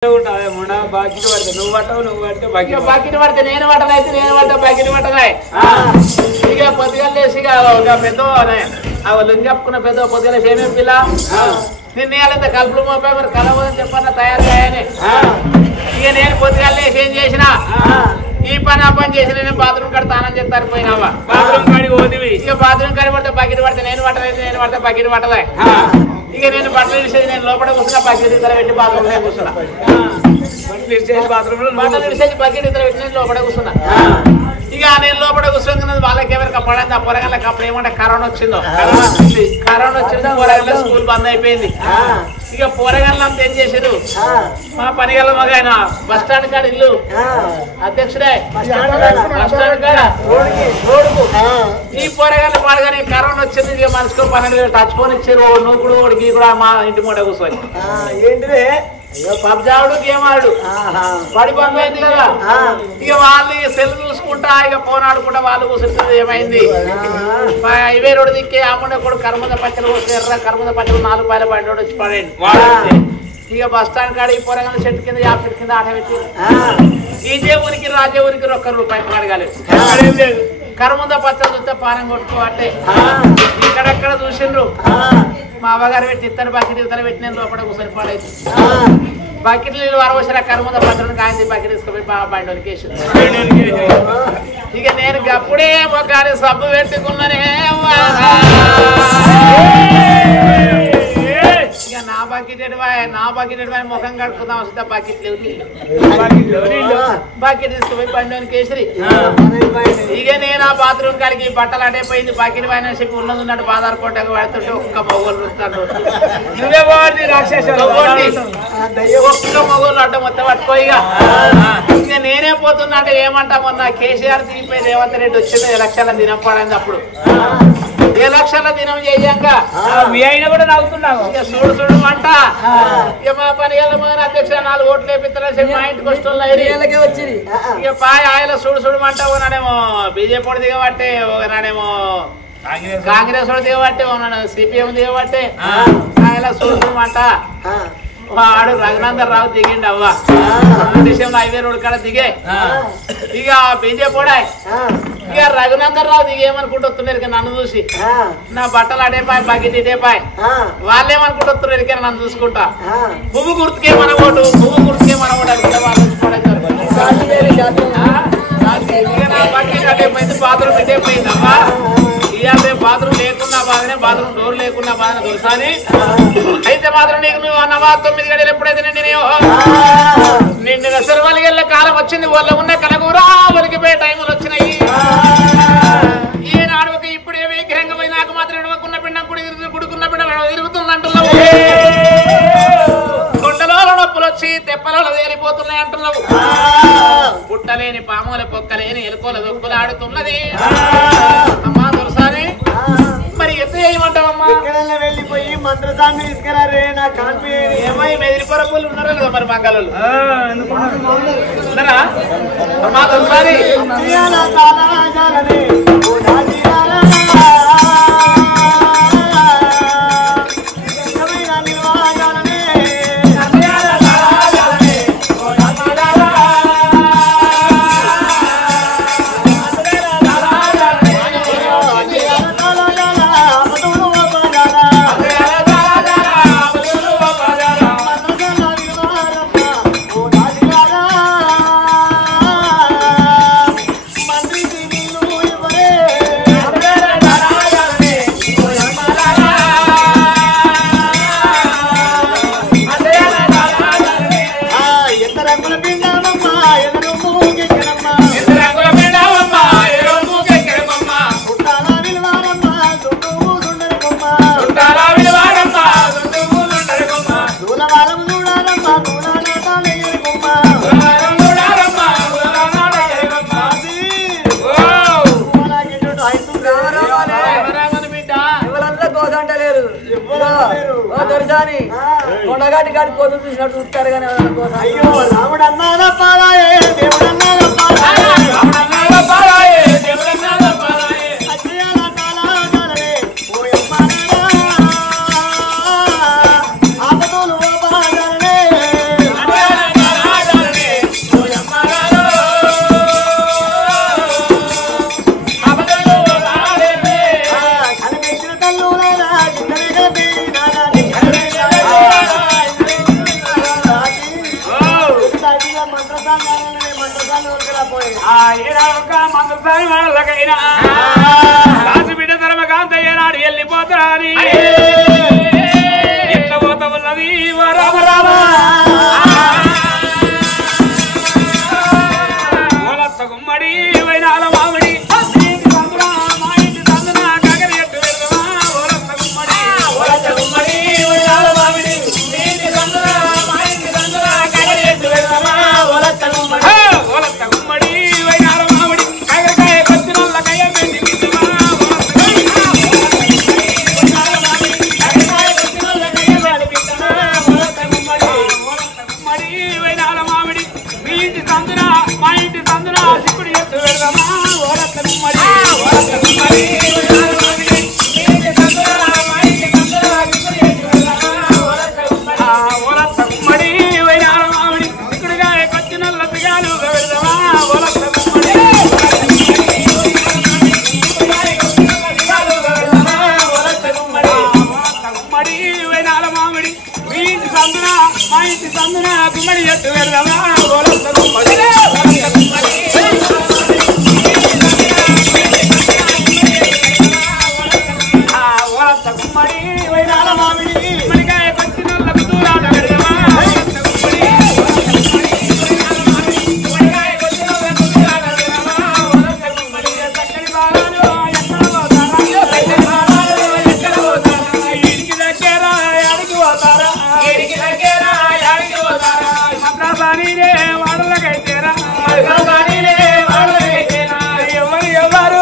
Bucket పడితే నేను పట్టనైతే నేను పడతా బకెట్ పట్టనాయి ఇక పొద్దుగా లేసి పెద్ద లుంగి చెప్పుకున్న పెద్ద పొద్దుగా ఏమేమి పిల్ల నిన్న వాళ్ళంతా కలుపులు మోపాయి మరి కలవదని చెప్పన్నా తయారు చేయని ఇక నేను పొద్దుగా లేసి ఏం చేసిన ఈ పని ఆ పని చేసి నేను బాత్రూమ్ కాడ తానని చెప్తారు పోయినావా బాత్రూమ్ కాడికి పోతుంది ఇక బాత్రూమ్ కాడి పడితే బకెట్ పడితే నేను పట్టనైతే నేను పడతా బకెట్ పట్టదా ఇక నేను బట్టలు విడిచేది నేను లోపల కూర్చున్నా బకెట్ ఇద్దరు పెట్టి బాత్రూమ్ లో కూర్చున్నా బట్టలు విడిచేది బకెట్ ఇద్దరు పెట్టి నేను లోపల కూర్చున్నా ఇక నేను లోపల కూర్చోకున్నది వాళ్ళకి ఎవరికి పడండి ఆ పొరగాళ్ళకి అప్పుడు ఏమంటే కరోనా వచ్చిందో కరోనా వచ్చిందో పొరగాళ్ళ స్కూల్ బంద్ అయిపోయింది ఇక పోరగాళ్ళంతా ఏం చేశారు మా పనిగల మగ ఆయన బస్ స్టాండ్ కాడ ఇల్లు అధ్యక్షుడే బస్ స్టాండ్ కాడ రోడ్డుకు ఈ పోరగాళ్ళ పాడగానే కరోనా వచ్చింది ఇక మనిషికో 12,000 టచ్ఫోన్ ఇచ్చారు నూకుడు ఓడికి కూడా మా ఇంటి మూట కూర్చొని ఏంటిదే పబ్జాడు గేమ్ ఆడు బడి బంద్ అయింది కదా ఇక వాళ్ళు సెల్ చూసుకుంటా ఇక ఫోన్ ఆడుకుంటా వాళ్ళు కూర్చుంటుంది ఏమైంది ఇవే రోడ్డు దిక్కే అమ్ముడే కూడా కర్మద పచ్చలు వస్తే ఎర్ర కర్మద పచ్చలు 4 రూపాయల బండి వచ్చి పడండి ఇక బస్ స్టాండ్ కాడ ఈ పొరగల చెట్టు కింద 50 చెట్టు కింద ఆట పెట్టి ఇదే ఊరికి రాజే ఊరికి ₹1 అడగాలేదు కర్మద పచ్చలు చూస్తే పానం కొట్టుకో అంటే ఇక్కడెక్కడ చూసిండ్రు మా అవ్వగారు పెట్టి ఇత్తడి బకెట్ ఇతర పెట్టి నేను లోపల కూర్చొని పడైతే బకెట్ నీళ్ళు వరవసిన కర్మద పచ్చడిని కాయింది బకెట్ తీసుకుపోయి బండి కేసు ఇక నేను అప్పుడే ఒక సబ్బు పెట్టుకున్నానే ఇక నా బకెట్ ఎడవాయి ముఖం కడుపుకుందాం వస్తే బకెట్ లేవు బకెట్ తీసుకుపోయి బండి కేసరి ఇక నేను ఆ బాత్రూమ్ కాడికి బట్టలు అడైపోయింది బకెట్ పైన చెప్పి ఉన్నది ఉన్నట్టు బాధారు కొట్టకు పడుతుంటే ఒక్క మొగోళ్ళు వస్తాడు నువ్వే పోండి రాక్షసుడు ఒక్క మొగోళ్ళు అడ్డం మొత్తం పట్టుకో ఇక నేనే పోతున్నా అంటే ఏమంటా మొన్న కేసీఆర్ దిగిపోయి రేవంత్ రెడ్డి వచ్చింది ఎలక్షన్ల దినం పడింది అప్పుడు ఎలక్షన్ల దినం చేయంగా మీ అయినా కూడా నవ్వుతున్నావు ఇక చూడు అంట ఇక మా పని అధ్యక్ష 4 ఓట్లు వేపిస్తారని చెప్పి మా ఇంటికి వచ్చి ఇక పాయ ఆయన చూడు అంట ఒకనాడేమో బీజేపీ వాడు దిగబట్టే ఒకనాడేమో కాంగ్రెస్ వాడు దిగబట్టే ఒకనాడు సిపిఎం దిగబట్టే ఆయన చూడు అంట వాడు రఘునందన్ రావు దిగిండి అవ్వ విషయంలో హైవే రోడ్ కాడ దిగే ఇక బీజేపీ కూడా ఇక రఘునందన్ రావు దిగేమనుకుంటూ వస్తున్నారు నన్ను చూసి నా బట్టలు అడేపాయి బకెట్ ఇటేపాయి వాళ్ళు ఏమనుకుంటూ వస్తున్నారు ఇక నన్ను చూసుకుంటా పువ్వు గుర్తుకే మన ఓటు అనుకుంటే వాళ్ళు బకెట్ అటేపోయింది బాత్రూమ్ ఇటేపోయింది అమ్మా ఇవాళ బాత్రూమ్ లేకున్నా బాగానే బాత్రూమ్ డోర్ లేకున్నా బాగానే తెలుసాని అయితే మాత్రం నీకు నువ్వు అన్నవా 9 గడియలు ఎప్పుడైతే నిండిన సెలవులకెళ్ళే కాలం వచ్చింది వాళ్ళ ఉన్న కలగూరా ఒలికిపోయే టైంలు వచ్చినాయి ఈనాడు ఒక ఇప్పుడే విగ్రహంగా పోయి నాకు మాత్రం ఇడవకున్న పిండం గుడుకున్న పిండం తిరుగుతుందంటున్నావు గుండెలో నొప్పులు వచ్చి తెప్పలలో తేలిపోతున్నాయి అంటున్నావు పుట్టలేని పాముల పొక్కలేని ఎలుకోల దొక్కులు ఆడుతున్నది అమ్మా తులసాని మరి ఎత్తు చేయమంటావమ్మా వెళ్ళిపోయి మంత్రసాన్ని తీసుకురారే నా కాన్పి ఏమై మెదిరిపోర పూలు ఉన్నారా కదా మరి మంగళలు ఉన్నారా అమ్మా తులసాని కొండగాటి కాడి కోతులు చూసినట్టు చూస్తారు కానీ అయ్యో రాముడు అన్నారా పాడాయే దేవుడు అన్నారా పాడాయే దేవుడు అన్నారా పాడాయే అచ్చయాల కాలాలే ఓయమ్మారా ఆపదోలు బాగాలే ఒక మంత్రసాని వాళ్ళకైనా రాజు బిడ్డ ధర్మకాంత ఏనాడు వెళ్ళిపోతా అని ఎట్లా పోతా ఉన్నది రామ రామ గుమ్మడి వైనాల మామిడి మా ఇంటి సందున కగరి ఎట్టు వెళ్దామా గుమ్మడి వైనాల మామిడి గుమ్మడి వైనాల మామిడి కాకరకాయ కొచ్చినోళ్ళ కయ్య పెట్టి గుమ్మడి వైనాల మామిడి మీ ఇంటి సందున మా ఇంటి సందున సిక్కుడు ఎత్తు వెళ్దామా ఓలత్త గుమ్మడి ఓలత్త గుమ్మడి వైనాల మామిడి సిక్కుడుగా కొచ్చినోళ్ళ పిగాలు వెళ్దామా ఓలత్త గుమ్మడి గుమ్మడి వైనాల మామిడి మీ ఇంటి సందున మా ఇంటి సందున గుమ్మడి ఎట్టు వెళ్దామా ఓలత్త గుమ్మడి గుమ్మడి వైనాల మామిడి గుమ్మడికాయ కొచ్చినోళ్ళకు దూరాట వెళ్దామా వాడలకైతేరా ఎవరు ఎవరు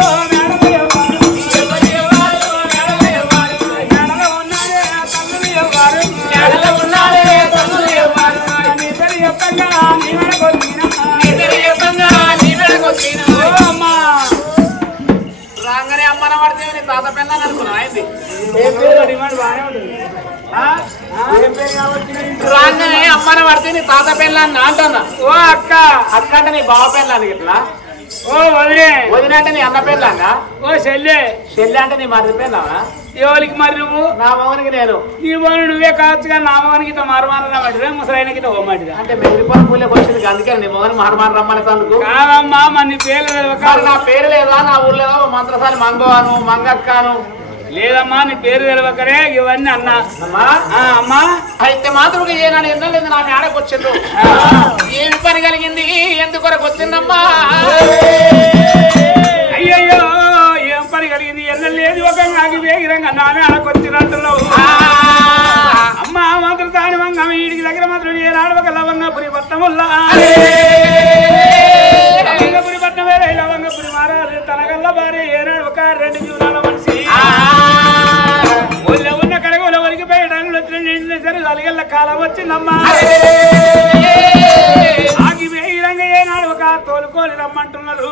రాగానే అమ్మన పడితే తాత పెళ్ళని అనుకున్నావు అయింది రాగానే అమ్మన పడితే నీ తాత పెళ్ళాన్ని అంటున్నా ఓ అక్క అక్క అంటే నీ బావ పెళ్ళాన్ని ఇట్లా ఓ వదిలే వదిన అంటే నీ అన్న పెళ్ళానా ఓ చెల్లె చెల్లి అంటే నీ మరిది పెళ్ళావా ఎవరికి మరి నువ్వు నా మగనికి నేను నీ మోను నువ్వే కావచ్చుగా నా మోనికి మారమాన పట్టిదా ముసలాయనకి ఓమాటిదా అంటే మెదిరిపోయిన పూలకి వచ్చింది అందుకే నీ మొగని మారమార రమ్మని తందుకు కాదమ్మా మన నీ పేరు నా పేరు లేదా నా ఊర్లో ఏదో మంత్రసాని మంగవాను మంగక్కను లేదమ్మా నీ పేరు తెలవకరే ఇవన్నీ అన్నా అమ్మా అయితే మాత్రం ఏనాడు ఎన్నో లేదు నా మేడకు వచ్చిండు ఏమి పని కలిగింది ఎందుకొరకు వచ్చిందమ్మా అయ్యయ్యో ఏం పని కలిగింది ఎన్న లేదు ఒక నాకు వేగిరంగా నా మేడకు వచ్చినట్టున్నావు అమ్మా మాత్రం తాని వంగ వీడికి దగ్గర మాత్రం ఏనాడు ఒక లవంగపురి పట్టముల్లా లవంగపురి పట్టం వేరే లవంగపురి మారాలి తనగల్ల భార్య ఏనాడు ఒక 2 జీవనాల మనిషి ఉన్న కడగల వరకు పోయడానికి వచ్చిన సరే అలిగల్ల కాలం వచ్చిందమ్మా ఆగి వేయిరంగా ఏనాడు ఒక తోలుకోని రమ్మంటున్నారు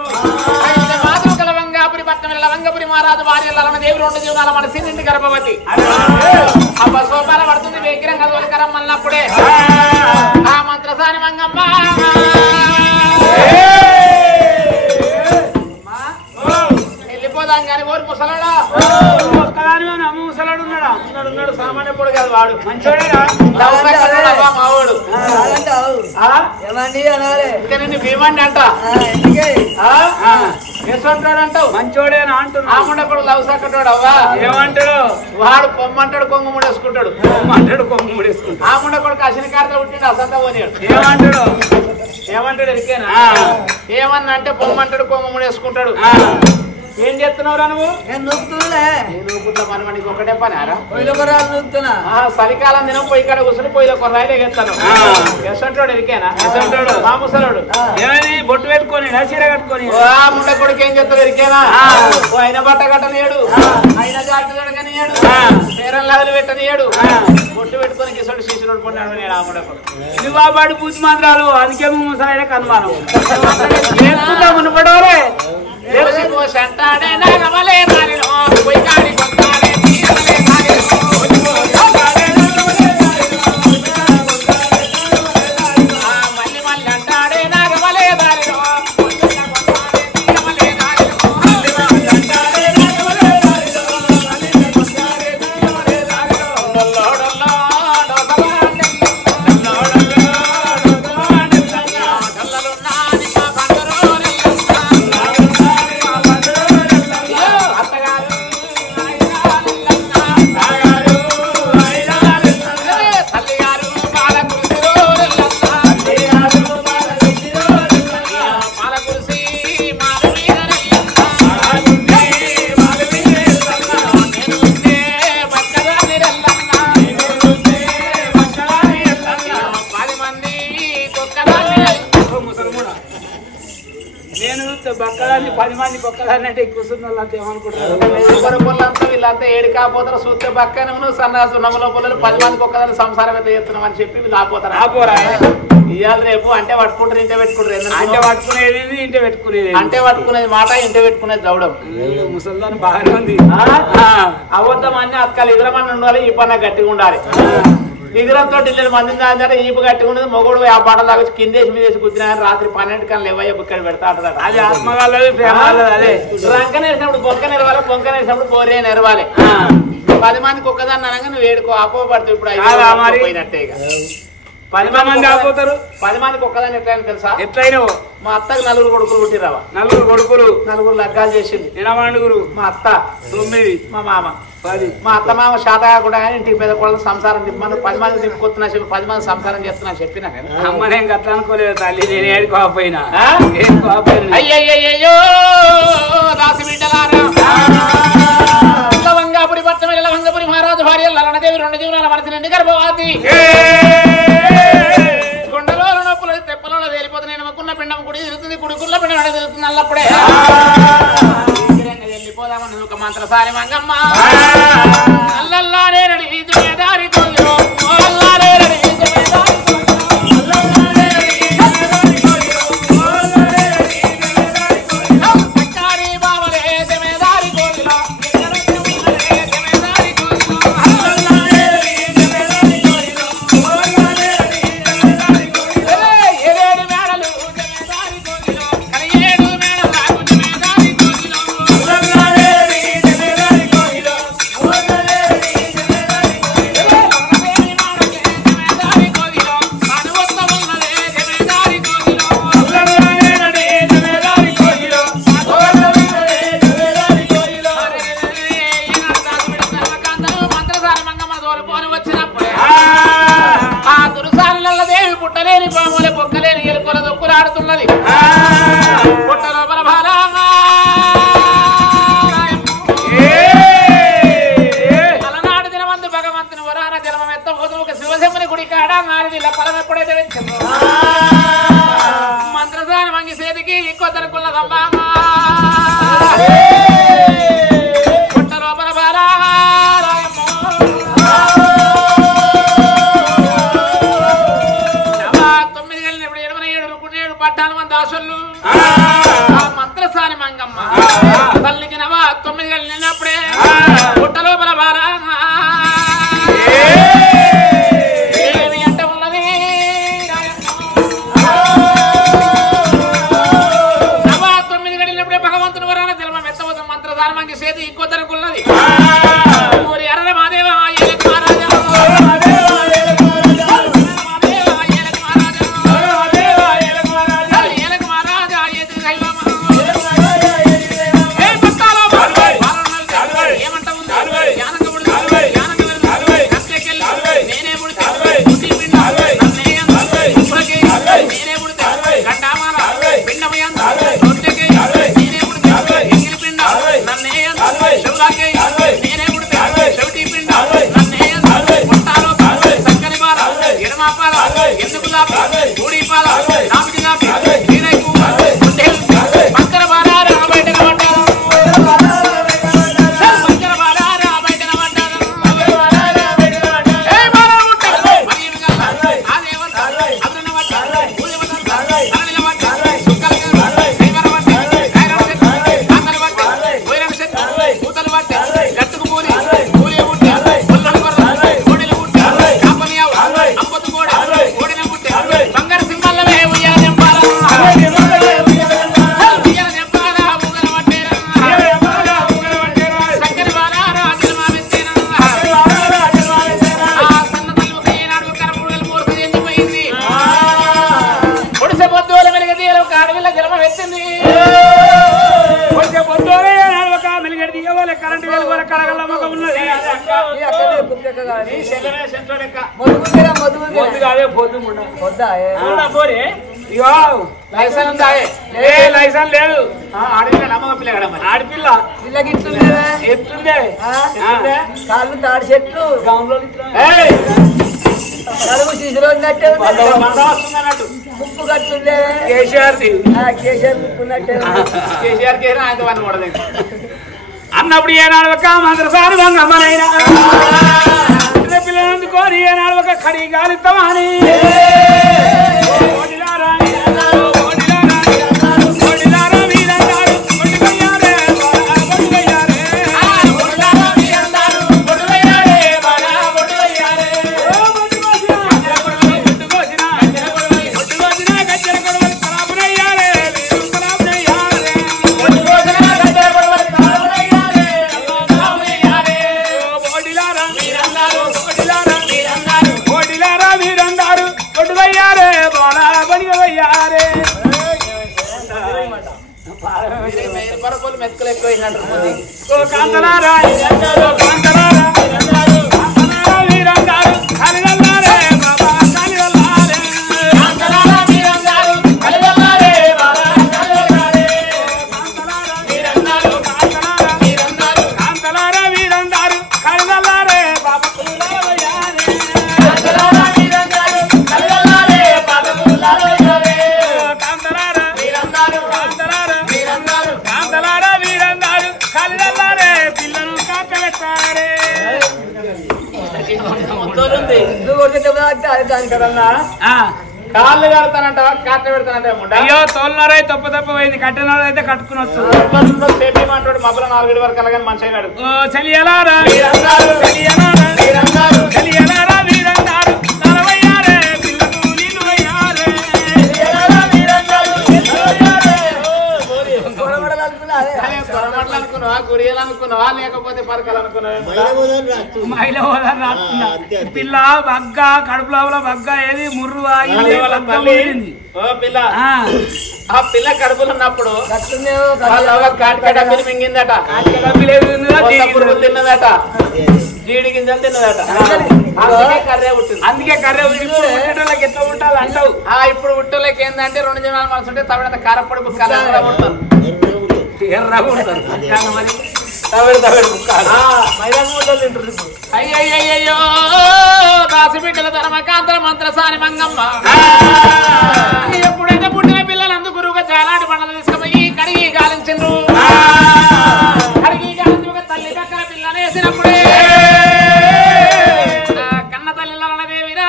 లవంగాపురి పట్టణం లవంగపురి మహారాజు భార్య లలన దేవి 2 జీవనాల మనసి నిండి గర్భవతి అబ్బ సోపాల పడుతుంది వేగిరంగా తోలుకరమ్మన్నప్పుడే ఆ మంత్రసాని మంగమ్మ వెళ్ళిపోదాం కానీ ఓరు ముసలాడా ముసలాడు ఉన్నాడా ఉన్నాడు సామాన్య పొడి కాదు వాడు మంచోడేరా మావాడు ఇంకా నిన్ను భీమండి అంట ఎసుంటాడు అంటావు మంచోడేనా అంటున్నా ఆ ముండప్పుడు లవ్ సక్కటాడు అవ్వా ఏమంటాడు వాడు పొమ్మంటాడు కొంగు ముడేసుకుంటాడు పొమ్మంటాడు కొంగు ముడేసుకుంటాడు ఆ ముండ కొడుకు అసిన కార్తలు పుట్టిండు అసంతా పోనీడు ఏమంటాడు ఎరికేనా ఏమన్నా అంటే పొమ్మంటాడు కొంగు ముడేసుకుంటాడు ఏం చేస్తున్నావురా నువ్వు మనకి ఒకటే పని ఆరా చలికాలం దినం పొయ్యి కాడ కూర్చొని పొయ్యిలో కొర్రాయిలే ఎత్తాను ఎసంటాడు ఎరికేనా ఎసంటాడు మా ముసలాడు ఏమైంది బొట్టు పెట్టుకొని చీర కట్టుకొని ముండ కొడుకు ఏం చేస్తాడు ఎరికేనా ఆయన బట్ట కట్టనియాడు ఆయన జాగ్రత్త కడగనియాడు పేరం లగలు పెట్టనియాడు బొట్టు పెట్టుకొని కిసోడు శిశుడు పడినాడు నేను ఆ ముండ కొడుకు ఇది బాబాడు పూజ మంత్రాలు అందుకే ముసలైన కనుమానం మునపడోరే సంటాడే నాగమలే నాలినో పోయి కాడి కొంటాడే తీరలే నాలినో మళ్ళీ మళ్ళీ అంటాడే నాగమలే నాలినో తీరమలే నాలినో డొల్లలున్నా నిమ్మ పండురోని నేను బక్కదాన్ని 10 మందికి ఒక్కదాన్ని అంటే కూర్చున్న వాళ్ళంతా ఏమనుకుంటారు వాళ్ళంతా వీళ్ళంతా ఏడు కాపోతారు చూస్తే బక్కనే సన్నాసు నమ్మలో పొల్లలు 10 మందికి ఒక్కదాన్ని సంసారం ఎంత చేస్తున్నాం అని చెప్పి వీళ్ళు ఆపోతారు ఆపోరా ఇవాళ రేపు అంటే పట్టుకుంటారు ఇంటే పెట్టుకుంటారు అంటే పట్టుకునేది ఇంటే పెట్టుకునేది అంటే పట్టుకునేది మాట ఇంటే పెట్టుకునేది దౌడం ముసల్దాన్ బాగానే ఉంది అబద్ధం అన్ని అక్కలు ఎదురమని ఉండాలి ఈ పన్న గట్టిగా ఉండాలి నిద్రతో ఇల్లు మందిని దాని ఈపు గట్టిగా ఉండదు మొగుడు ఆ పాటలు లాగా కిందేసి మీదేసి కూర్చున్నా రాత్రి 12 కన్నా లేవయ్య ఇక్కడ పెడతా అంటారు అది ఆత్మగాళ్ళది ప్రేమాలది అదే రంకనేసినప్పుడు బొక్క నెరవాలి బొక్క నేసినప్పుడు బోరే నెరవాలి 10 మందికి ఒక్కదాన్ని అనగా నువ్వు ఏడుకో అపోపడుతుంది ఇప్పుడు పోయినట్టే ఇక 10 మంది ఆపోతారు 10 మందికి ఒక్కదాన్ని ఎట్లయినా తెలుసా ఎట్లయినా మా అత్తకు 4 కొడుకులు పుట్టిరావా 4 కొడుకులు 4 లగ్గాలు చేసింది నిలమండుగురు మా అత్త 9 మా మామ 10 మా అత్త మామ శాత కాకుండా కానీ ఇంటికి పెద్ద కొడుకు సంసారం తిప్పమని 10 మంది తిప్పుకొస్తున్నా చెప్పి 10 మంది సంసారం చేస్తున్నా చెప్పినా అమ్మనేం గట్ల అనుకోలేదు తల్లి నేను ఏడుకోకపోయినా ఏడుకోకపోయినా అయ్యయ్యో దాసి బిడ్డలారా లవంగాపురి పట్టణ లవంగపురి మహారాజు భార్య లలనదేవి 2 జీవనాల మనసు నిండి గర్భవతి కొండలో నొప్పులు తెప్పలలో తేలిపోతే నేను మొక్కున్న పిండం కుడి తిరుగుతుంది కుడుకున్న పిండం తిరుగుతుంది అల్లప్పుడే వెళ్ళిపోదామని ఒక మంత్రసారి మంగమ్మ అల్లల్లానే నడి దారి కొయ్యో అల్లానే నడి మంత్రసాని మంగి సేదికి కొత్తరకున్న పుట్ట లోపల బాలారాయమ్మ 9 గెలినప్పుడు 87 పట్టాల మంది దాసులు మంత్రసాని మంగమ్మ తల్లికి 9 గెలినప్పుడే పుట్ట లోపల బాలా సేది ఇంకొద్దరుకున్నది ఎర్ర మాదేవ లైసెన్స్ లేదు ఆడపిల్ల ఎట్లుందే కాళ్ళు తాడి చెట్లు గౌన్లో శిశులు ఉన్నట్టే వస్తున్నట్టు ముక్కు కట్టుండే కేసీఆర్ కేసీఆర్ ముక్కున్నట్టే కేసీఆర్ కేసీఆర్ ఆయన వాడిని కూడా అన్నప్పుడు ఏనాడు ఒక మంత్రసారి అమ్మనైనా పిల్లలందుకొని ఏనాడు ఒక కడి గాలిస్తామని మెతుకులు ఎక్కువైనట్టు కాళ్ళు కడతానంటావా కట్ట పెడతానంట అయ్యో తోలునారై తప్పు పోయింది కట్టినారైతే కట్టుకునొచ్చు చెప్పేమంటాడు మబ్బుల 4 వరకు అలాగని మంచిగా కాడు చలియలారా అనుకున్నావా గుడియాలనుకున్నావా లేకపోతే పరకాలనుకున్నావా మహిళ పిల్ల బగ్గ కడుపులో బగ్గ ఏది ముర్రు ఆగింది పిల్ల ఆ పిల్ల కడుపులు ఉన్నప్పుడు డబ్బులు మింగిందట పురుగులు తిన్నదట జీడి గింజలు తిన్నదట కర్రే పుట్టింది అందుకే కర్రే పుట్టేటోళ్ళకి ఎట్లా ఉంటారు అంటావు ఇప్పుడు పుట్టోళ్ళకి ఏంటంటే 2 జనాలు మనసు ఉంటే తమిళ కారపొడి బుక్కలు ఉంటారు ఎర్రగా ఉంటారు అయ్యయ్యో దాసి బిడ్డల ధర్మకాంతర మంత్రసాని మంగమ్మ ఎప్పుడైతే పుట్టిన పిల్లలందు గురువుగా చాలాంటి పండుగ తీసుకుపోయి కడిగి గాలించిండ్రు కడిగి గాలించి ఒక తల్లి పక్కన పిల్లని వేసినప్పుడే కన్న తల్లిదేవిరా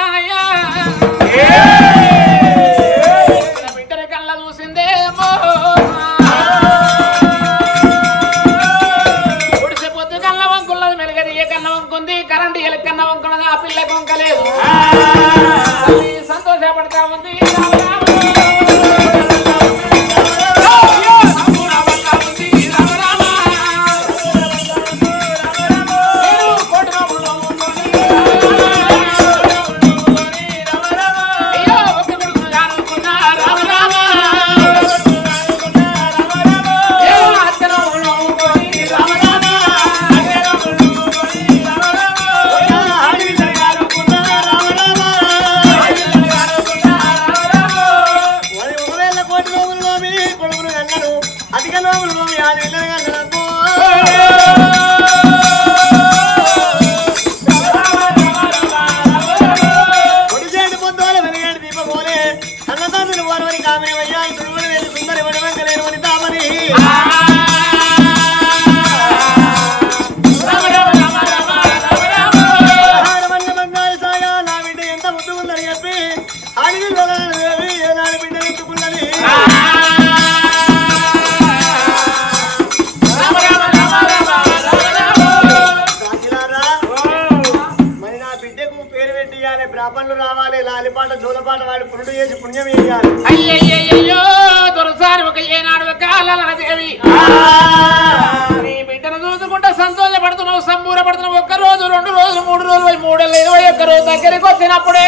బిడ్డని కళ్ళ చూసిందేమో కరెంట్ ఎలకన్నా వంకున్నది ఆ పిల్ల వంకలేదు సంతోషపడతా ఉంది అయ్యయ్యో దొరసారి ఒక ఏనాడు ఒక దేవి నీ బిడ్డను చూసుకుంటే సంతోషపడుతున్నావు సంబూరపడుతున్నావు 1 రోజు 2 రోజులు 3 రోజులు 3 ఏళ్ళు 21 రోజు దగ్గరికి వచ్చినప్పుడే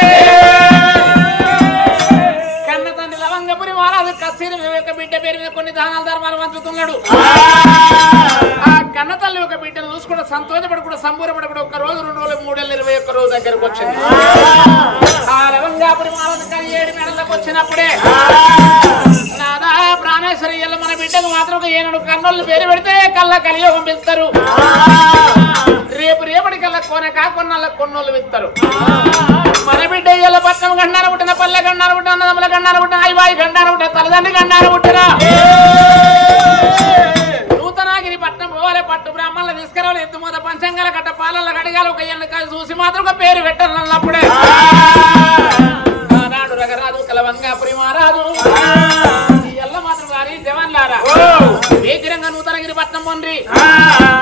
కన్న తండ్రి లవంగపురి మహారాజు కస్తూరి యొక్క బిడ్డ పేరు మీద కొన్ని దానాల ధర్మాలు పంచుతున్నాడు ఆ కన్న తల్లి ఒక బిడ్డను చూసుకుంటే సంతోషపడకుండా సంబూరపడకుండా 1 రోజు 2 రోజులు 3 ఏళ్ళు 21 రోజు దగ్గరికి వచ్చింది ఆ లవంగాపురి మహారాజు 7 మేడలకు వచ్చినప్పుడే నాదా ప్రాణేశ్వరి మన బిడ్డకు మాత్రం ఏనాడు కన్నులు పేరు పెడితే కళ్ళ కలియోగం పిలుస్తారు రేపు రేపటికల్లా కొనక కొన్నాళ్ళ కొన్నోళ్ళు విస్తారు మన బిడ్డ ఇయ్యాల పట్నం గండాన పుట్టిన పల్లె గండాన పుట్టిన అన్నదమ్ముల గండాన పుట్టిన అయ్యబాయి గండాన పుట్టిన తల్లిదండ్రి గండాన పుట్టిన నూతనాగిరి పట్నం పోవాలి పట్టు బ్రాహ్మణులు తీసుకురావాలి ఎత్తు మూత పంచంగాల కట్ట పాలల కడిగాలి ఒక ఎన్నికలు చూసి మాత్రం ఒక పేరు పెట్టాలన్నప్పుడే నాడు రగరాజు కలవంగా ప్రేమారాజు ఎల్ల మాత్రం గారి జవాన్లారా వేగిరంగా నూతనగిరి పట్నం పొంది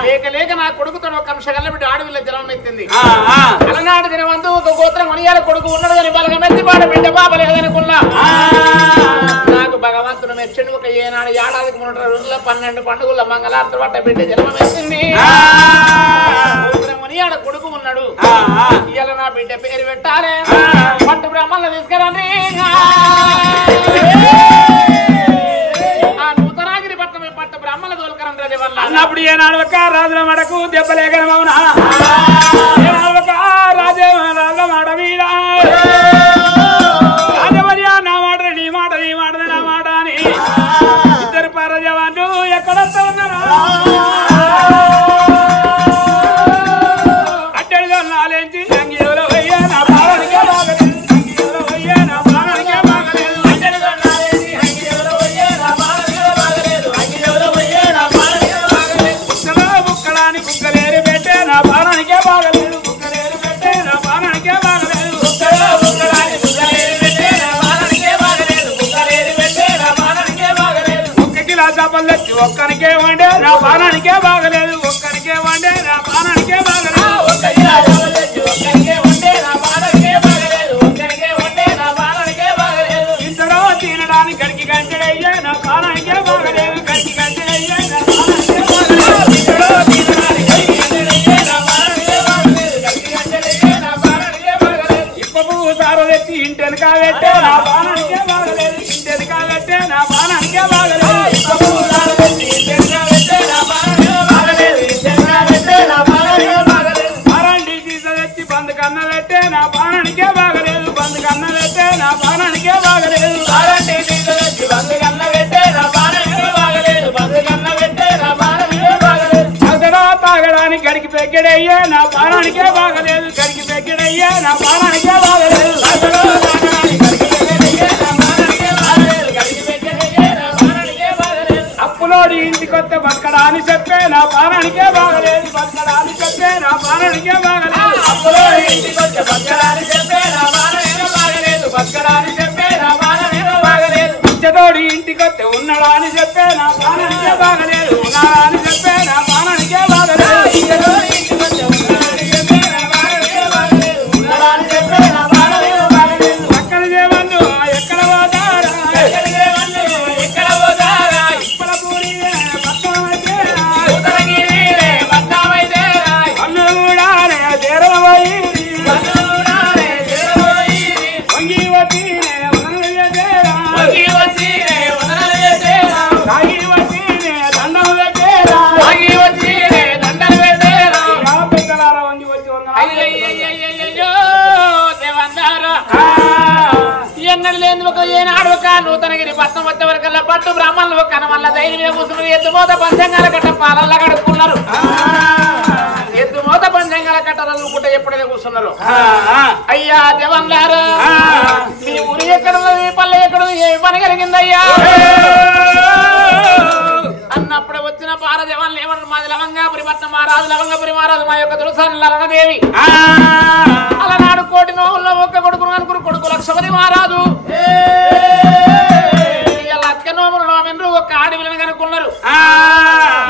లేక లేక నా కొడుకుతో ఒక అంశగల్ల బిడ్డ ఆడవిల్ల జలం ఎత్తింది అలనాడు దినవంతు ఒక గోత్రం కొనియాల కొడుకు ఉన్నాడు అని బలగం ఎత్తి పాడు బిడ్డ బాబ లేదనుకున్నా నాకు భగవంతుడు మెచ్చండి ఒక ఏనాడు ఏడాదికి 3 రోజుల 12 పండుగల మంగళార్త పట్ట బిడ్డ జలం ఎత్తింది కొనియాడ కొడుకు ఉన్నాడు ఇవాళ నా బిడ్డ పేరు పెట్టాలి పట్టు బ్రాహ్మణులు తీసుకురండి అన్నప్పుడు ఏనాడు ఒక రాజుల మడకు దెబ్బలేకన మౌన ఒక రాజుల మాట మీద రాజవర్య నా మాట నీ మాట నీ మాట నా మాట అని ఇద్దరు పరజవాన్లు ఎక్కడంతా ఉన్నారా అట్టడిగా నాలేంచి సంగీలో అయ్యా నా పాలనికే బాగలేదు సంగీలో అయ్యా నా పాలనికే బాగలేదు అట్టడిగా నాలేంచి సంగీలో అయ్యా నా పాలనికే బాగలేదు సంగీలో అయ్యా నా బుక్కలేరు పెట్టే నా బాణానికే బాగలేదు బుక్కలేరు పెట్టే నా బాణానికే బాగలేదు బుక్కలేరు పెట్టే నా బాణానికే బాగలేదు బుక్కలేరు పెట్టే నా బాణానికే బాగలేదు ఒక్క గిలాస పల్లెత్తి ఒక్కనికే వండే నా బాణానికే బాగలేదు ఒక్కనికే వండే నా బాణానికే బాగలేదు ఒక్క గిలాస పల్లెత్తి ఒక్కనికే వండే నా బాణానికే బాగలేదు ఒక్కనికే వండే నా బాణానికే బాగలేదు ఇంతలో తినడానికి గడికి గంటలయ్యే నా బాణానికే బాగలేదు గడికి గంటలయ్యే నా బాణానికే బాగలేదు ఇంతలో ఇంటెనక పెట్టే నా బాణానికే బాగలేదు ఇంటెనక పెట్టే నా బాణానికే బాగలేదు బారండి తీసెత్తి బంధు కన్న పెట్టే నా బాణానికే బాగలేదు బంధు కన్న పెట్టే నా బాణానికే బాగలేదు బారండి తీసెత్తి బంధు కన్న పెట్టే నా బాణానికే బాగలేదు బంధు కన్న పెట్టే నా బాణానికే బాగలేదు అసడా తాగడానికి గడికి పెగ్గడయ్యే నా బాణానికే బాగలేదు గడికి పెగ్గడయ్యే నా బాణానికే బాగలేదు అప్పులోడి ఇంటికొత్త బతకడాన్ని చెప్పే నా బాణానికే బాగలేదు బతకడాన్ని చెప్పే నా బాణానికే బాగలేదు అప్పులోడి ఇంటికొత్త బతకడాన్ని చెప్పే నా బాణానికే బాగలేదు బతకడాన్ని చెప్పే నా బాణానికే బాగలేదు ఇచ్చతోడి ఇంటికొత్త ఉన్నాడా అని చెప్పే నా బాణానికే బాగలేదు ఉన్నాడా అని చెప్పే నా బాణానికే బాగలేదు ఇచ్చతోడి ఇంటికొత్త ఉన్నాడా అని చెప్పే నా బాణానికే బాగలేదు ఉన్నాడా అని చెప్పే నా బాణానికే బాగలేదు అక్కడ దేవన్ను ఎక్కడ పోతారా ఎక్కడ దేవన్ను ఎక్కడ పోతారా ఇప్పల పూరి పట్టమైతేరా ఉత్తరగిరి పట్టమైతేరా అన్ను కూడా దేరవయి అన్ను కూడా దేరవయి వంగి వచ్చి వదనలేదేరా వంగి వచ్చి వదనలేదేరా సాగి వచ్చి దండం పెట్టేరా సాగి వచ్చి దండం పెట్టేరా పెద్దలారా వంగి వచ్చి అయ్యయ్యయ్యయ్యో దేవన్నారా ఎన్నడు లేని ఒక ఏనాడు ఒక నూతనగిరి పట్నం వచ్చే వరకల్లా పట్టు బ్రాహ్మణులు కనమల్ల ధైర్యం కూర్చున్నారు ఎత్తుమోత పంచంగాల కట్ట పాలల్లా కడుక్కున్నారు ఎత్తుమోత పంచంగాల కట్ట రదులుకుంటే ఎప్పుడైతే కూర్చున్నారు అయ్యా దేవన్నారా మీ ఊరి ఎక్కడున్నది మీ పల్లె ఎక్కడున్నది ఏ పని కలిగిందయ్యా అన్నప్పుడు వచ్చిన పార జవాన్లు ఏమన్నారు మాది లవంగాపురి పట్నం మా రాజు లవంగాపురి మహారాజు మా యొక్క దురసాని లలనదేవి అలనాడు కోటి నోవుల్లో ఒక్క కొడుకును అనుకుని కొడుకు లక్షపతి మహారాజు ఇలా అక్క నోములు నోమినరు ఒక్క ఆడవిలని కనుక్కున్నారు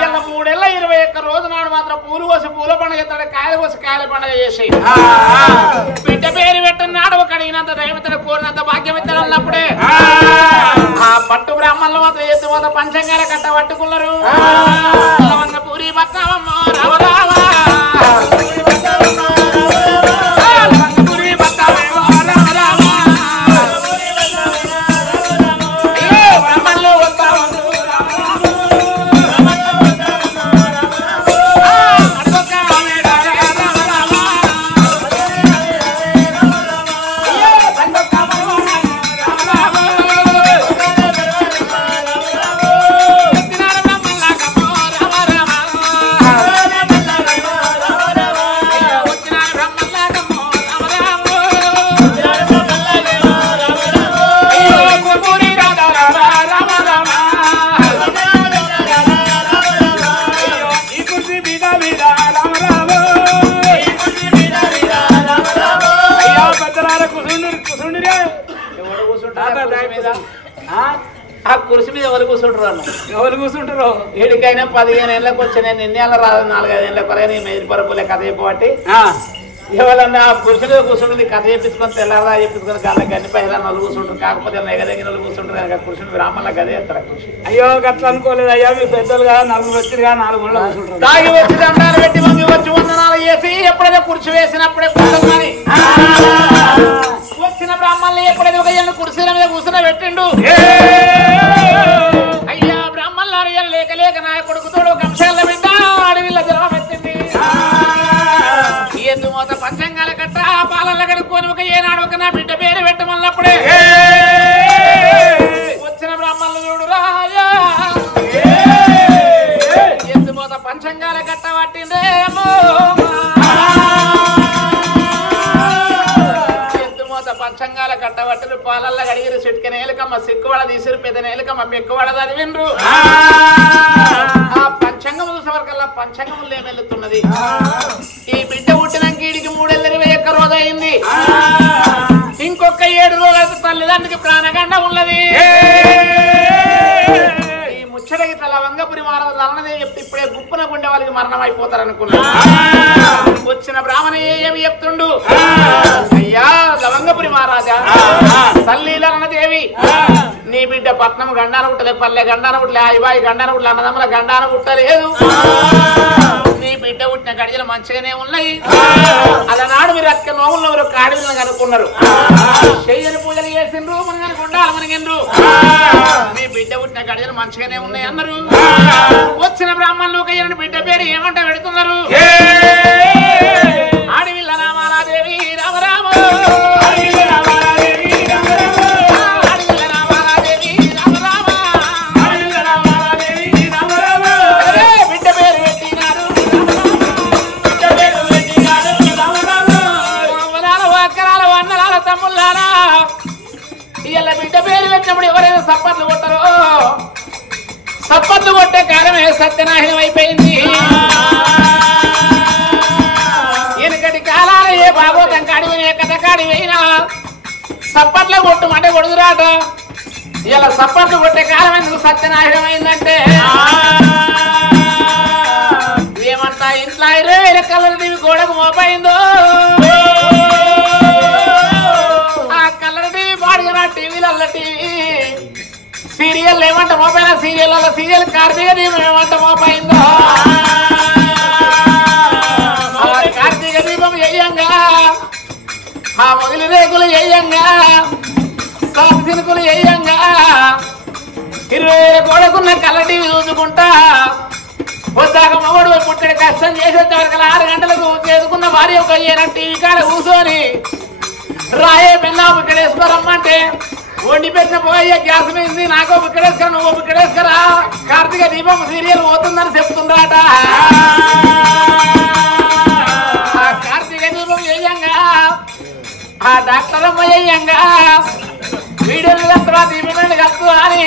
ఇలా 3 ఏళ్ళ 21 రోజు నాడు మాత్రం పూలు కోసి పూల పండుగ ఎత్తాడు కాయలు కోసి కాయల పండుగ చేసి బిడ్డ పేరు పెట్టినాడు ఒక అడిగినంత దైవతను కోరినంత భాగ్యం ఇస్తాడు అన్నప్పుడే ఆ పట్టు బ్రాహ్మణులు మాత్రం ఎత్తు మాత్రం పంచంగాల కట్ట పట్టుకున్నారు పూరి పట్టామమ్మ రావరావా ఆ కుర్చీ మీద ఎవరు కూర్చుంటారు అన్న ఎవరు కూర్చుంటారు ఏడికైనా 15 ఏళ్ళకి వచ్చి నేను ఎన్నేళ్ళ రాదు 4-5 ఏళ్ళ కొరగా నీ మెదిరి పరుపులే కథ చెప్పబట్టి ఎవరన్నా ఆ పురుషులు కూర్చుంటుంది కథ చెప్పించుకొని తెల్లారా చెప్పించుకొని గాళ్ళకి అన్ని పైసలు వాళ్ళు కూర్చుంటారు కాకపోతే ఎగదగిన వాళ్ళు కూర్చుంటారు కనుక పురుషులు బ్రాహ్మణుల గదే ఎత్తారు కృషి అయ్యో గట్ల అనుకోలేదు అయ్యా మీ పెద్దలుగా 4 వచ్చిరుగా 4 ముళ్ళు కూర్చుంటారు తాగి వచ్చి దండాలు పెట్టి వంగి వచ్చి వందనాలు చేసి ఎప్పుడైనా కుర్చీ వేసినప్పుడే కూర్చొని వచ్చిన బ్రాహ్మణులు ఎప్పుడైతే ఒక ఎన్ని కుర్చీల మీద కూర్చుని పెట్టిండు అయ్యా బ్రాహ్మణులు లేక లేక నా కొడుకుతోడు ఒక అంశాల బిడ్డ అడవిలో జలం ఎత్తింది ఎందు మోత పంచంగాల కట్ట పాలల్ల కడుక్కొని ఒక ఏనాడు ఒక నా బిడ్డ పేరు పెట్టమన్నప్పుడే వచ్చిన బ్రాహ్మణులు చూడు రాజా ఎందు మోత పంచంగాల కట్ట పట్టిందేమో పంచంగాల కట్టబట్టలు పాలల్ల కడిగిరు చిట్క నేలకమ్మ సిక్కువాడ తీసిరు పెద్ద నేలకమ్మ మెక్కువాడ చదివిండ్రు ఆ పంచంగం చూసే వరకల్లా పంచంగములు ఏమెళ్తున్నది ఈ బిడ్డ పుట్టినాక వీడికి 321 రోజు అయింది ఇంకొక 7 రోజులు తల్లిదండ్రికి ప్రాణగండ ఉన్నది ఈ ముచ్చటకి తల వంగపురి మారదు అన్నదే చెప్తే ఇప్పుడే గుప్పున గుండె వాళ్ళకి మరణం అయిపోతారు అనుకున్నా వచ్చిన బ్రాహ్మణ ఏమి చెప్తుండు అయ్యా లవంగపురి మహారాజా తల్లిలన్నదేవి నీ బిడ్డ పట్నం గండాన పుట్టలే పల్లె గండాన పుట్టలే ఆయిబాయి గండాన పుట్టలే అన్నదమ్ముల గండాన పుట్టలేదు నీ బిడ్డ పుట్టిన గడియలు మంచిగానే ఉన్నాయి అలనాడు మీరు అక్క నోముల్లో మీరు కాడిలను కనుక్కున్నారు చెయ్యని పూజలు చేసిండ్రు మనగని గుండాలు మనగిండ్రు మీ బిడ్డ పుట్టిన గడియలు మంచిగానే ఉన్నాయి అన్నారు వచ్చిన బ్రాహ్మణులు కయ్యని బిడ్డ పేరు ఏమంట పెడుతున్నారు ఆడివిల్ల రామారాదేవి రామరామ బిడ్డ పేరు పెట్టినారు అక్కరాల వందనాల తమ్ముళ్ళారా ఇలా బిడ్డ పేరు పెట్టినప్పుడు ఎవరైనా సప్పట్లు కొట్టరు సప్పట్లు కొట్టే కాలమే సత్యనాశనం అయిపోయింది వెనుకటి కాలాలు ఏ భాగవతం కాడిపోయినా కథ కాడిపోయినా సప్పట్లు కొట్టుమంటే కొడుకురాట ఇలా సప్పట్లు కొట్టే కాలం ఎందుకు సత్యనాశనం అయిందంటే ఏమంటా ఇంట్లో 20,000 కలర్ టీవీ గోడకు మోపైందో ఆ కలర్ టీవీ పాడుగా టీవీలల్ల టీవీ సీరియల్ ఏమంట మోపైనా సీరియల్ కార్తీక దీపం ఏమంట మోపైందో కార్తీక దీపం వేయంగా ఆ మొదలి రేకులు వేయంగా సినుకులు వేయంగా 20,000 గోడకున్న కళ్ళ టీవీ చూసుకుంటా పొద్దాక మగడు పుట్టడి కష్టం చేసేంత వరకు 6 గంటలకు చేసుకున్న భార్య ఒక టీవీ కాడ కూర్చొని రాయే పెన్నా బిక్కడేసుకోరమ్మంటే వండి పెట్టిన పోయే గ్యాస్ మీద నాకో బిక్కడేసుకరా నువ్వు బిక్కడేసుకరా కార్తీక దీపం సీరియల్ పోతుందని చెప్తుండ్రాట ఆ కార్తీక దీపం వేయంగా ఆ డాక్టర్ అమ్మ వేయంగా వీడియోలు కలుపురా దీపం కలుపు అని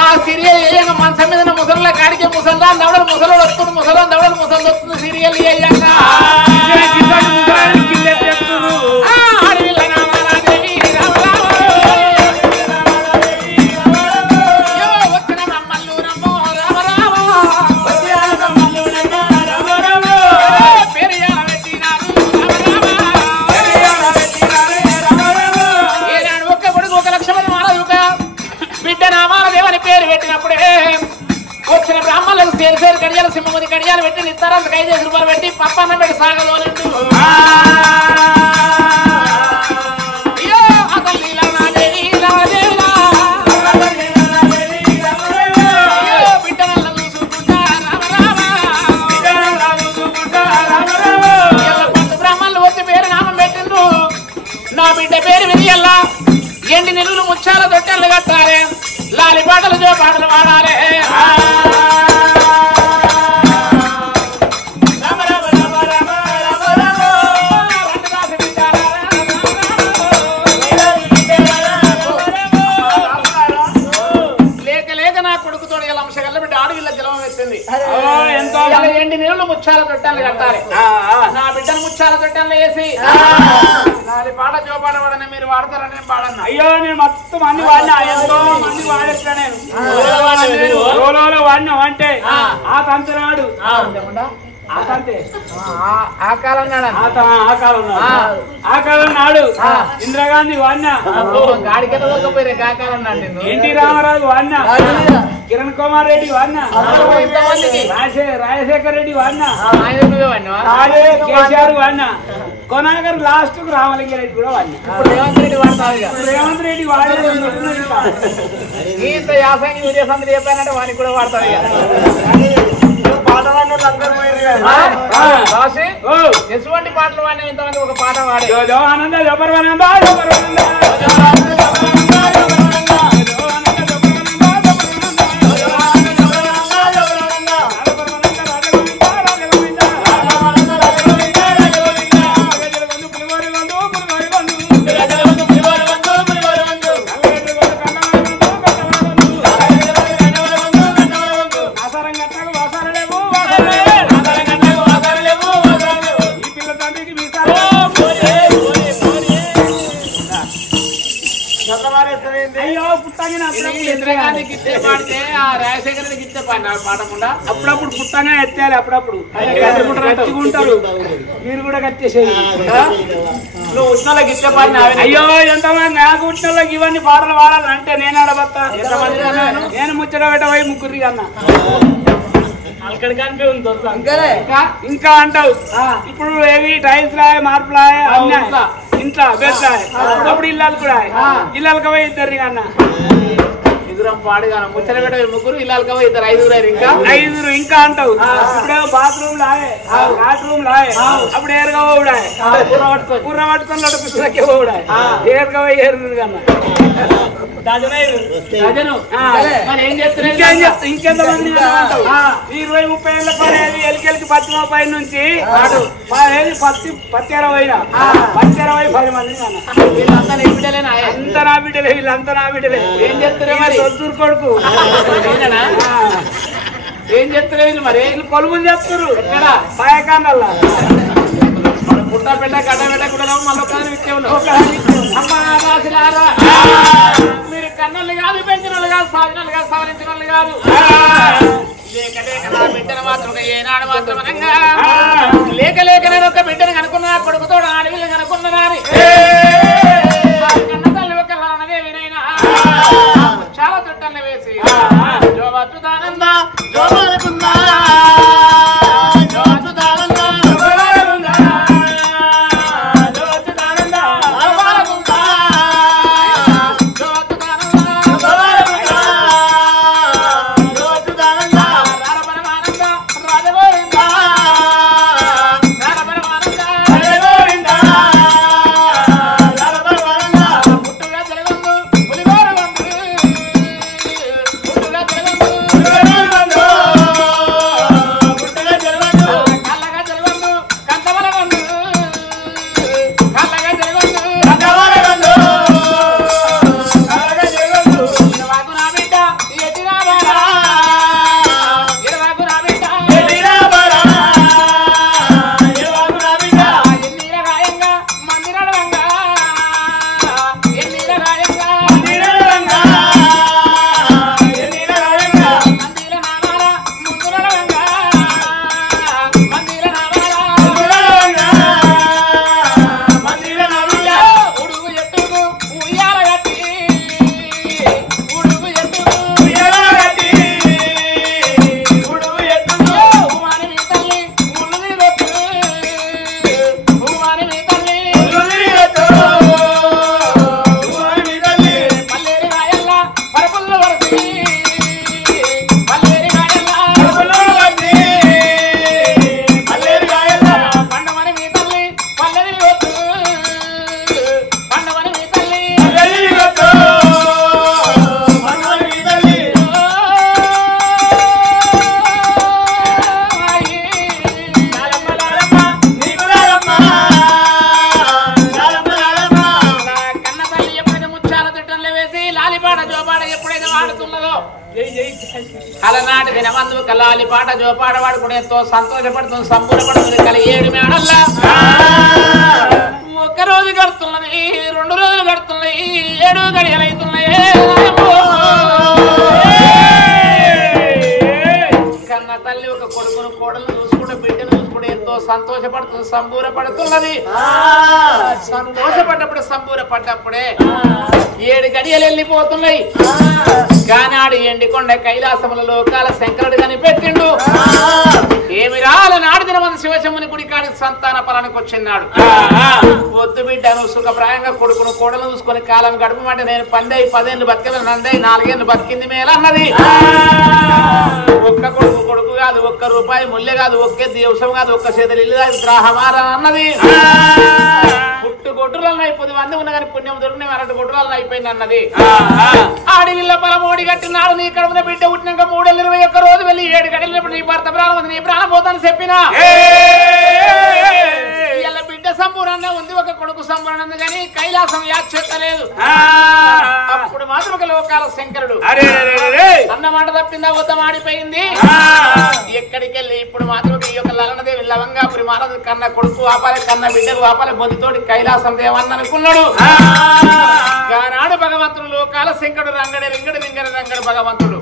ఆ సీరియల్ వేయంగా మంచం మీద ముసలిలో కాడికి ముసల్లా దవడలు ముసలోడు వస్తుంది ముసలో దవడలు ముసలు వస్తుంది సీరియల్ వేయంగా వచ్చిన బ్రాహ్మణులకు సేరు కడియాలు సింహముది కడియాలు పెట్టి ఇస్తారంత 5 రూపాయలు పెట్టి పప్పన్న పెట్టి సాగదోలండు బిడ్డనల్ల చూసుకుంటా బ్రాహ్మణులు వచ్చి పేరు నామం పెట్టిండ్రు నా బిడ్డ పేరు వినియల్లా ఎండి నిలువులు ముచ్చాల దొట్టెలు కట్టాలి లాలి పాటలు జో పాటలు పాడాలి లేక లేక నా కొడుకుతో ఇలా అంశగల్ల బిడ్డ ఆడవిల్ల జలం వేసింది ఎంతో ఎండి నీళ్ళు ముచ్చాల తొట్టాలు కట్టాలి నా బిడ్డను ముచ్చాల తొట్టాలు వేసి నాది పాట జోపాట వాడని మీరు వాడతారని పాడన్నా. అయ్యో నేను మొత్తం అన్ని వాడినా, ఎంతో మంది వాడేస్తా నేను రోలో వాడినా అంటే ఆ తంతనాడు ఆ కాలం నాడు ఇందిరాగాంధీ వాడినా, గాడికెళ్ళకపోయారు ఆ కాలం నాడు ఎన్టీ రామారావు వాడినా, కిరణ్ కుమార్ రెడ్డి వాడినా, రాజశేఖర్ రెడ్డి వాడినా, కేసీఆర్ వాడినా, కొనాగర్ లాస్ట్ కు రామలింగ రెడ్డి కూడా వాడినా. రేవంత్ రెడ్డి వాడతారు. రేవంత్ రెడ్డి వాడే ఇంత యాసంగి విజయసంద్రి చెప్పానంటే వానికి కూడా వాడతారు. ఎటువంటి పాటలు వాడినా ఇంతమంది ఒక పాట వాడే ఆనంద జబర్వానంద అప్పుడప్పుడు పుట్టంగా ఎత్తాలి, అప్పుడప్పుడు కట్టుకుంటారు. మీరు కూడా కట్టేసేది. నువ్వు ఉష్ణాలకు ఇచ్చే పాడిన అయ్యో ఎంతమంది నాకు ఉష్ణాలకు ఇవన్నీ పాటలు పాడాలంటే నేను ఆడబత్తా. నేను ముచ్చట పెట్టబోయి ముగ్గురి కన్నా ఇంకా అంటావు. ఇప్పుడు ఏవి టైల్స్ రాయ మార్పులు ఇంట్లో బెడ్ రాయ, అప్పుడు ఇల్లాలు కూడా ఇల్లాలకు పోయి ఇద్దరు కన్నా ఇద్దరం పాడుగా ముచ్చట పెట్ట ముగ్గురు ఇల్లాలు కవ ఇద్దరు ఐదుగురు ఇంకా అంటావు. ఇప్పుడేమో బాత్రూమ్ లాయే, బాత్రూమ్ లాయే, అప్పుడు ఏరుగా పోవుడాయి, కూర పట్టుకొని పుస్తకే పోవుడాయి, ఏరుగా పోయి ఏరుగురు కన్నా ఇంకెంతమంది 20-30 ఏళ్ళ పడేది ఎలికెలికి పశ్చిమ పై నుంచి పత్తి 20 మంది అంత నా బిడ్డలే, వీళ్ళంతా నా బిడ్డలే. ఏం చెప్తారే మరి సొద్దురు కొడుకు ఏం చెప్తారే వీళ్ళు మరి కొలుములు చెప్తారు. ఎక్కడ పాయకాండల్లా పుట్ట పెట్ట గడ్డ పెట్టకుండా మళ్ళీ ఇచ్చేవాళ్ళు. మీరు కన్నలు కాదు, పెంచిన వాళ్ళు కాదు, సాధిన వాళ్ళు కాదు, సవరించిన వాళ్ళు కాదు. లేక లేక నా బిడ్డను మాత్రం ఏనాడు మాత్రం లేక లేక నేను ఒక బిడ్డను కనుక్కున్నా, కొడుకుతో ఆడవిల్ని కనుక్కున్నా అని కన్న తల్లి ఒక రానదేవినైనా చాలా తొట్టల్ని వేసి జోబతుదానందా జోబనుకుందా ఎప్పుడైతే వాడుతున్నదో అలనాటి దినమందు కలాలి పాట జోపాట వాడుకుని ఎంతో సంతోషపడుతుంది సంపూర్ణపడుతుంది కలి 7 మేడల్లా ఒక్క రోజు గడుతున్నది 2 రోజులు గడుతున్నాయి 7 గడియలు అవుతున్నాయి కన్న తల్లి ఒక కొడుకును కోడలు చూసుకుంటే బిడ్డను చూసుకుంటే ఎంతో సంతోషపడుతుంది సంబూరపడుతున్నది సంతోషపడ్డప్పుడు సంబూరపడ్డప్పుడే 7 గడియలు వెళ్ళిపోతున్నాయి కానీ ఆడు ఎండికొండ కైలాసముల లోకాల శంకరుడు కనిపెట్టిండు ఏమి రాలనాడు దినమంది శివశంభుని గుడి కాడికి సంతాన పరానికి వచ్చిన్నాడు వద్దు బిడ్డను సుఖప్రాయంగా కొడుకును కోడలు చూసుకొని కాలం గడపమంటే నేను 10 ఏళ్ళు బతికే నందై 4 ఏళ్ళు బతికింది మేలన్నది ఒక్క కొడుకు కాదు ఒక్క రూపాయి ముల్లె కాదు ఒకే దివసం కాదు ఒక్క చేతులు ఇల్లు కాదు గ్రాహమారా అన్నది పుట్టు గొడ్డులను అయిపోయింది మంది ఉన్న కానీ పుణ్యం దొరికి 2 గొడ్డులను అయిపోయింది అన్నది ఆడివిల్ల పలమోడి కట్టినాడు నీ కడుపున బిడ్డ పుట్టినాక 321 రోజు వెళ్ళి 7 గడియలు నీ భర్త ప్రాణం నీ ప్రాణం పోతాను చెప్పినా ఇలా బిడ్డ సంపూర్ణంగా ఉంది ఒక కొడుకు సంపూర్ణ కానీ కైలాసం యాచ్చెత్తలేదు అప్పుడు మాత్రం ఒక లోకాల శంకరుడు అన్నమాట తప్పిందా వద్ద మాడిపోయింది ఎక్కడికి వెళ్ళి ఇప్పుడు మాత్రం ఈ యొక్క లలనదేవి లవంగాపురి మానదు కన్న కొడుకు వాపాలి కన్న బిడ్డకు వాపాలి బొద్దుతోటి కైలాసం దేవన్న అనుకున్నాడు ఆనాడు భగవంతుడు లోకాల శంకరుడు రంగడి రింగడి రింగడి రంగడు భగవంతుడు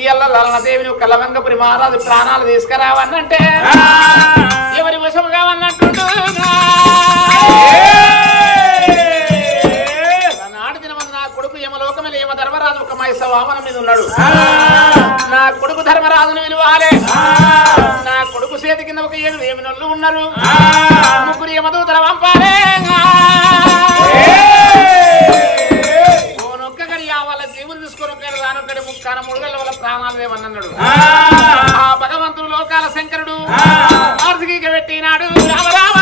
ఇయ్యల్ల లలనదేవిని ఒక లవంగపురి మహారాజు ప్రాణాలు తీసుకురావన్నంటే ఎవరి వశము కావన్నట్టు నాడు దినమంది నా కొడుకు యమలోకమని యమ ధర్మరాజు ఒక మైస వామనం మీద ఉన్నాడు నా కొడుకు ధర్మరాజును విలువాలే నా కొడుకు చేతి కింద ఒక 7 వేమినోళ్ళు ఉన్నారు 3 యమదూతల పంపాలే ఓనొక్క గడి వాళ్ళ జీవులు తీసుకొని ఒక్కడు రానొక్కడి ముక్కాన 3 గంటల వల్ల ప్రాణాలు ఏమన్నాడు ఆ భగవంతుడు లోకాల శంకరుడు వార్షిక పెట్టినాడు రామ రామ